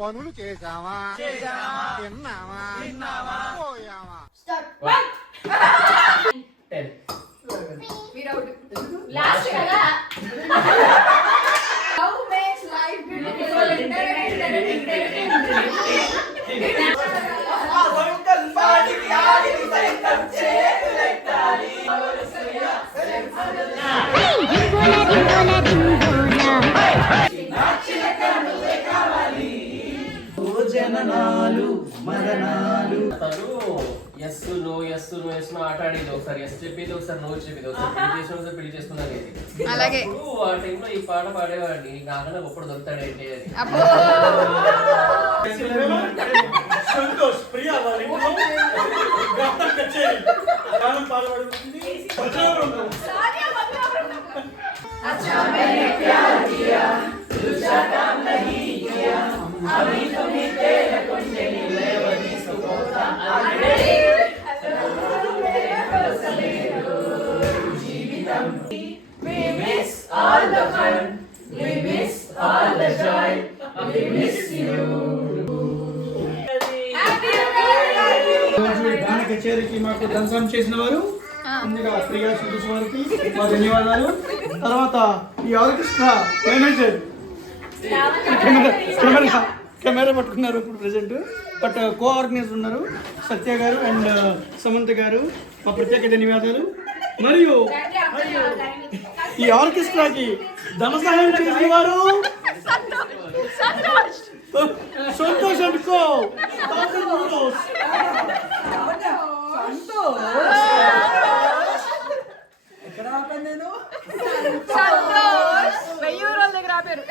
పనులు చేసామా తిన్నామా పోయామా. లాస్ట్ కదా How makes life beautiful? జననాలు మరణాలు ఎస్ నో ఆట ఆడేది ఒకసారి ఎస్ చెప్పింది ఒకసారి నో చెప్పింది ఒకసారి పెళ్లి చేసిన ఒకసారి పెళ్లి చేసుకున్నది. అలాగే ఆ టైంలో ఈ పాట పాడేవాడిని కాకుండా ఒప్పుడు దొరుకుతాడేంటి అని. సంతోష్ ప్రియా వాళ్ళ ఇంట్లో గానం కచేరీ గానం పాల్గొడుతుంది. अच्छा मैंने प्यार किया दूसरा काम नहीं किया अभी तुम्हें तेरे कुंडे में वही सुकोता already we miss all the fun we miss all the joy we miss you గాన కచేరీకి మాకు దంసం చేసిన వారు ముందుగా ప్రియా సంతోష్ వారికి మా ధన్యవాదాలు. తర్వాత ఈ ఆర్కెస్ట్రా మేనేజర్ కెమెరా పట్టుకున్నారు ఇప్పుడు ప్రెసెంట్, బట్ కోఆర్గనైజర్ ఉన్నారు సత్య గారు అండ్ సమంత గారు, మా ప్రత్యేక ధన్యవాదాలు. మరియు ఈ ఆర్కెస్ట్రాకి ధన సహాయం చేసిన వారు Santosh and co 1000 euros. Santosh 1000 దగ్గర ఆపారు.